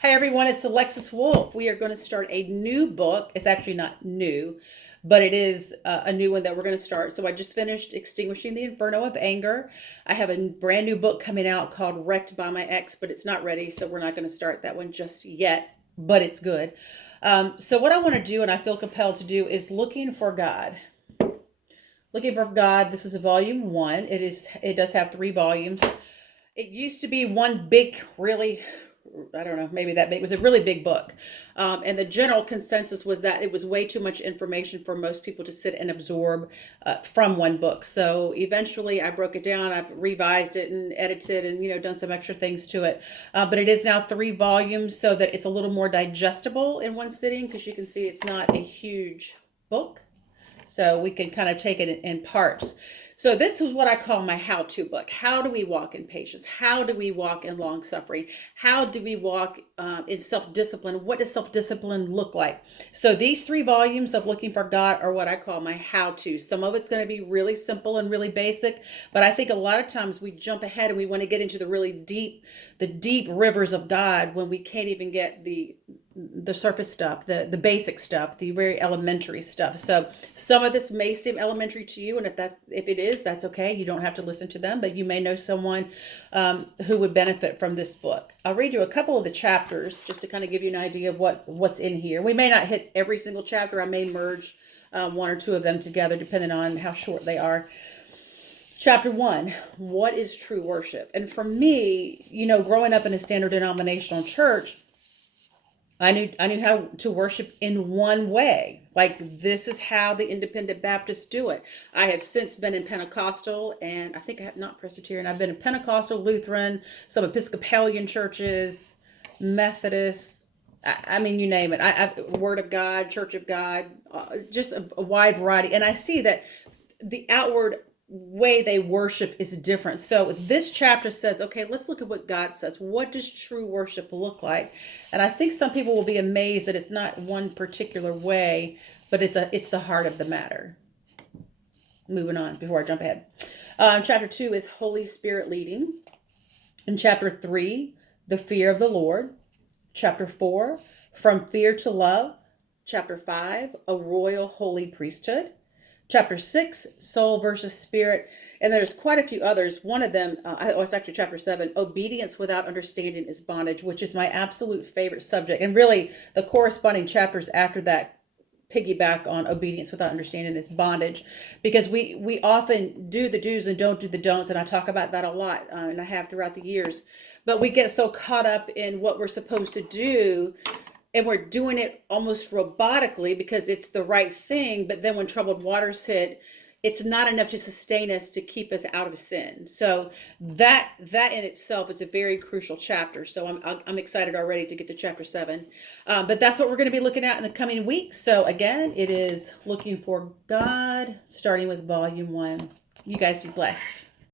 Hi everyone, it's Alexis Wolf. We are going to start a new book. It's actually not new, but it is a new one that we're going to start. So I just finished Extinguishing the Inferno of Anger. I have a brand new book coming out called Wrecked by My Ex, but it's not ready, so we're not going to start that one just yet, but it's good. So what I want to do, and I feel compelled to do, is Looking for God. Looking for God. This is a volume one. It does have three volumes. It used to be one big, really, I don't know, maybe that big. It was a really big book. And the general consensus was that it was way too much information for most people to sit and absorb from one book. So eventually I broke it down. I've revised it and edited and, done some extra things to it. But it is now three volumes so that it's a little more digestible in one sitting because you can see it's not a huge book. So we can kind of take it in parts. So this is what I call my how-to book. How do we walk in patience? How do we walk in long suffering? How do we walk in self-discipline? What does self-discipline look like? So these three volumes of Looking for God are what I call my how-to. Some of it's going to be really simple and really basic, but I think a lot of times we jump ahead and we want to get into the deep rivers of God when we can't even get the surface stuff, the basic stuff, the very elementary stuff. So some of this may seem elementary to you, and if it is, that's okay. You don't have to listen to them, but you may know someone who would benefit from this book. I'll read you a couple of the chapters just to kind of give you an idea of what's in here. We may not hit every single chapter. I may merge one or two of them together depending on how short they are. Chapter 1, what is true worship? And for me, growing up in a standard denominational church, I knew how to worship in one way. Like this is how the independent Baptists do it. I have since been in Pentecostal, and I think I have not Presbyterian. I've been in Pentecostal, Lutheran, some Episcopalian churches, Methodist. I mean, you name it. Word of God, Church of God, just a wide variety. And I see that the outward way they worship is different. So this chapter says, okay, let's look at what God says. What does true worship look like? And I think some people will be amazed that it's not one particular way, but it's the heart of the matter. Moving on before I jump ahead. Chapter 2 is Holy Spirit leading. In chapter 3, the fear of the Lord. Chapter 4, from fear to love. Chapter 5, a royal holy priesthood. Chapter 6, soul versus spirit. And there's quite a few others. One of them, it's actually chapter 7, obedience without understanding is bondage, which is my absolute favorite subject. And really, the corresponding chapters after that piggyback on obedience without understanding is bondage, because we often do the do's and don't do the don'ts. And I talk about that a lot, and I have throughout the years. But we get so caught up in what we're supposed to do, and we're doing it almost robotically because it's the right thing. But then when troubled waters hit, it's not enough to sustain us to keep us out of sin. So that in itself is a very crucial chapter. So I'm excited already to get to chapter 7. But that's what we're going to be looking at in the coming weeks. So again, it is Looking for God, starting with volume 1. You guys be blessed.